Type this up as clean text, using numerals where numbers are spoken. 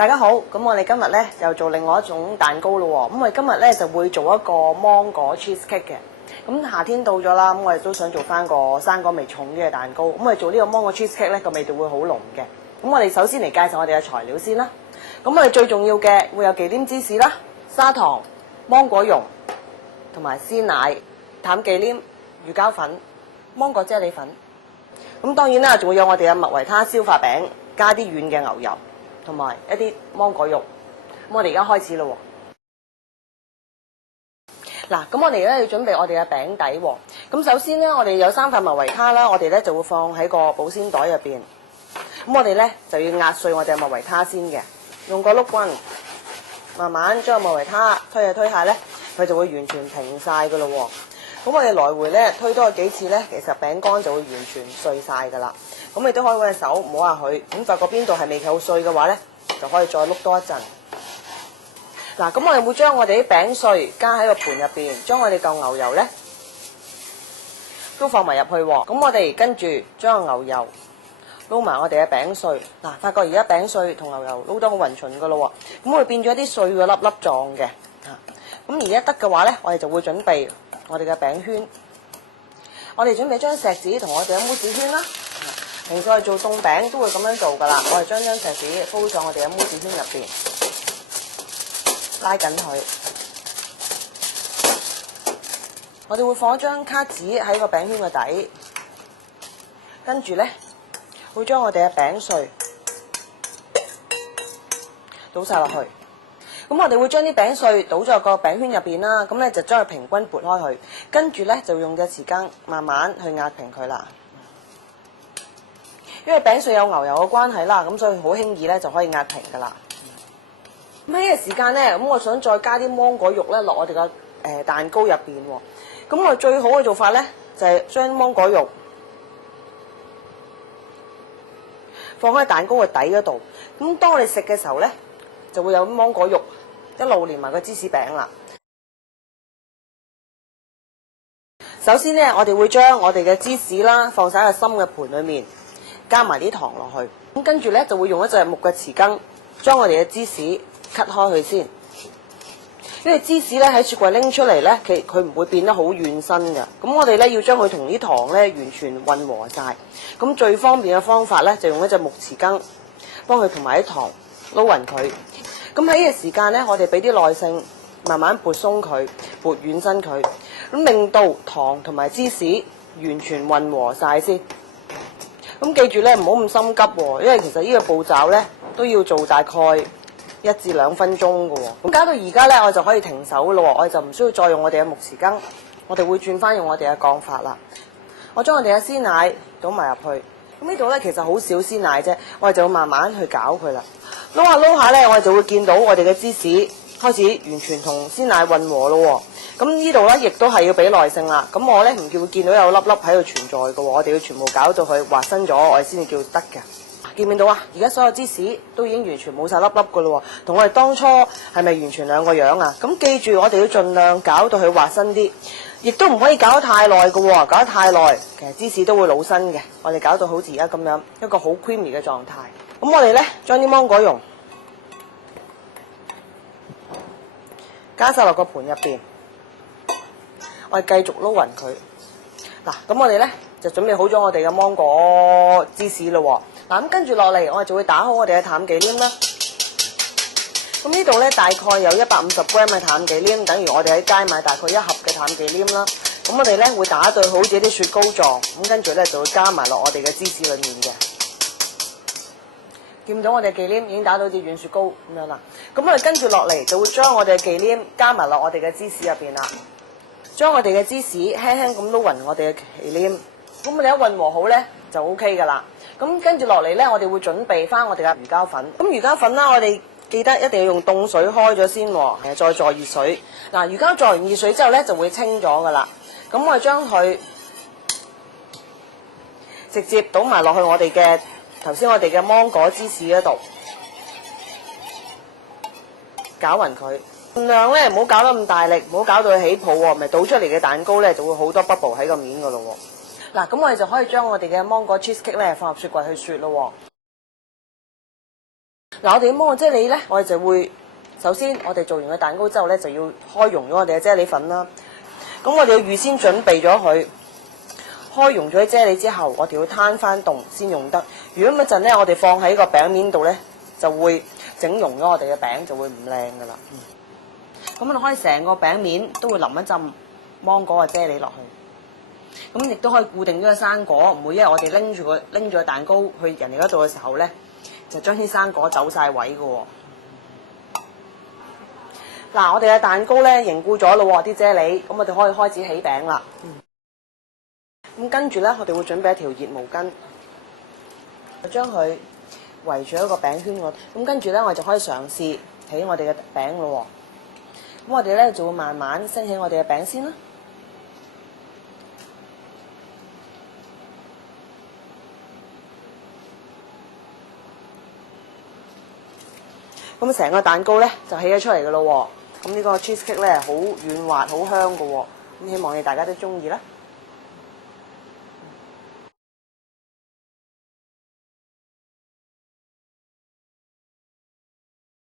大家好，咁我哋今日咧又做另外一種蛋糕咯喎。咁我哋今日咧就會做一個芒果 cheesecake 嘅。咁夏天到咗啦，咁我哋都想做翻個生果味重啲嘅蛋糕。咁我哋做呢個芒果 cheesecake 咧個味道會好濃嘅。咁我哋首先嚟介紹我哋嘅材料先啦。咁我哋最重要嘅會有忌廉芝士啦、砂糖、芒果蓉同埋鮮奶、淡忌廉、魚膠粉、芒果啫喱粉。咁當然啦，仲會有我哋嘅麥維他消化餅，加啲軟嘅牛油。同埋一啲芒果肉，咁我哋而家開始咯喎。嗱，咁我哋咧要準備我哋嘅餅底喎。咁首先咧，我哋有3塊麥維他啦，我哋咧就會放喺個保鮮袋入邊。咁我哋咧就要壓碎我哋嘅麥維他先嘅，用個碌棍慢慢將個麥維他推下咧，佢就會完全平晒噶咯喎。咁我哋來回咧推多幾次咧，其實餅乾就會完全碎晒噶啦。咁你都可以揾隻手摸下佢，咁發覺邊度係未夠碎嘅話咧，就可以再碌多一陣。嗱，咁我哋會將我哋啲餅碎加喺個盤入邊，將我哋嚿牛油咧都放埋入去喎。咁我哋跟住將個牛油撈埋我哋嘅餅碎。嗱，發覺而家餅碎同牛油撈得好勻勻噶咯喎，咁會變咗啲碎嘅粒粒狀嘅。咁而家得嘅話咧，我哋就會準備我哋嘅餅圈。我哋準備張錫紙同我哋嘅慕斯圈啦。平時我哋做凍餅都會咁樣做噶啦，我哋將張錫紙鋪上我哋嘅慕斯圈入邊，拉緊佢。我哋會放一張卡紙喺個餅圈嘅底，跟住咧會將我哋嘅餅碎倒晒落去。咁我哋會將啲餅碎倒咗入個餅圈入邊啦，咁咧就將佢平均撥開去，跟住咧就用隻匙羹慢慢去壓平佢啦。因為餅碎有牛油嘅關係啦，咁所以好輕易咧就可以壓平噶啦。咁喺呢個時間咧，咁我想再加啲芒果肉咧落我哋個蛋糕入邊喎。咁我最好嘅做法咧就係將芒果肉放喺蛋糕嘅底嗰度。咁當我哋食嘅時候咧，就會有芒果肉一路連埋個芝士餅啦。首先咧，我哋會將我哋嘅芝士啦放晒喺個深嘅盤裏面。加埋啲糖落去，咁跟住咧就會用一隻木嘅匙羹將我哋嘅芝士cut開佢先。因為芝士咧喺雪櫃拎出嚟咧，佢唔會變得好軟身嘅。咁我哋咧要將佢同啲糖咧完全混和晒。咁最方便嘅方法咧就用一隻木匙羹幫佢同埋啲糖撈勻佢。咁喺呢個時間咧，我哋俾啲耐性，慢慢撥鬆佢，撥軟身佢，咁令到糖同埋芝士完全混和晒先。咁記住咧，唔好咁心急喎，因為其實呢個步驟咧都要做大概1至2分鐘嘅喎。咁搞到而家咧，我就可以停手咯喎，我哋就唔需要再用我哋嘅木匙羹，我哋會轉翻用我哋嘅鋼法啦。我將我哋嘅鮮奶倒埋入去，咁呢度咧其實好少鮮奶啫，我哋就會慢慢去攪佢啦。撈下咧，我哋就會見到我哋嘅芝士開始完全同鮮奶混和咯喎。咁呢度咧，亦都係要俾耐性啦。咁我咧唔叫見到有粒粒喺度存在嘅喎，我哋要全部搞到佢滑身咗，我哋先至叫得嘅。見唔見到啊？而家所有芝士都已經完全冇晒粒粒嘅咯喎，同我哋當初係咪完全兩個樣啊？咁記住，我哋要盡量搞到佢滑身啲，亦都唔可以搞得太耐嘅喎，搞得太耐其實芝士都會老身嘅。我哋搞到好似而家咁樣一個好 creamy 嘅狀態。咁我哋咧將啲芒果蓉加晒落個盤入邊。我哋繼續撈勻佢。嗱，咁我哋咧就準備好咗我哋嘅芒果芝士咯喎。嗱，咁跟住落嚟，我哋就會打好我哋嘅淡忌廉啦。咁呢度咧大概有150g 嘅淡忌廉，等於我哋喺街買大概1盒嘅淡忌廉啦。咁我哋咧會打到好似啲雪糕狀，咁跟住咧就會加埋落我哋嘅芝士裏面嘅。見到我哋嘅忌廉已經打到好似軟雪糕咁樣啦。咁我哋跟住落嚟就會將我哋嘅忌廉加埋落我哋嘅芝士入邊啦。將我哋嘅芝士輕輕咁撈勻我哋嘅忌廉，咁我哋一混和好咧就 OK 噶啦。咁跟住落嚟咧，我哋會準備翻我哋嘅魚膠粉。咁魚膠粉啦，我哋記得一定要用凍水開咗先喎，再坐熱水。嗱，魚膠坐完熱水之後咧就會清咗噶啦。咁我哋將佢直接倒埋落去我哋嘅頭先我哋嘅芒果芝士嗰度，攪勻佢。盡量咧唔好搞得咁大力，唔好搞到佢起泡喎，咪倒出嚟嘅蛋糕咧就會好多 bubble 喺個面噶咯喎。嗱，咁我哋就可以將我哋嘅芒果 cheesecake 咧放入雪櫃去雪咯喎。嗱，我哋魔芋啫喱咧，我哋就會首先我哋做完個蛋糕之後咧，就要開溶咗我哋嘅啫喱粉啦。咁我哋要預先準備咗佢，開溶咗啲啫喱之後，我哋要攤翻凍先用得。如果嗰陣咧，我哋放喺個餅面度咧，就會整溶咗我哋嘅餅，就會唔靚噶啦。咁我哋可以成個餅面都會淋一浸芒果嘅啫喱落去。咁亦都可以固定咗個生果，唔會因為我哋拎住個蛋糕去人哋嗰度嘅時候咧，就將啲生果走晒位嘅喎。嗱，我哋嘅蛋糕咧凝固咗咯喎，啲啫喱，咁我哋可以開始起餅啦。咁跟住咧，我哋會準備一條熱毛巾，將佢圍住一個餅圈喎。咁跟住咧，我哋就可以嘗試起我哋嘅餅咯喎。咁我哋咧就會慢慢升起我哋嘅餅先啦。咁成個蛋糕咧就起咗出嚟嘅咯喎。咁呢個 cheesecake 咧好軟滑、好香嘅喎。咁希望你大家都中意啦。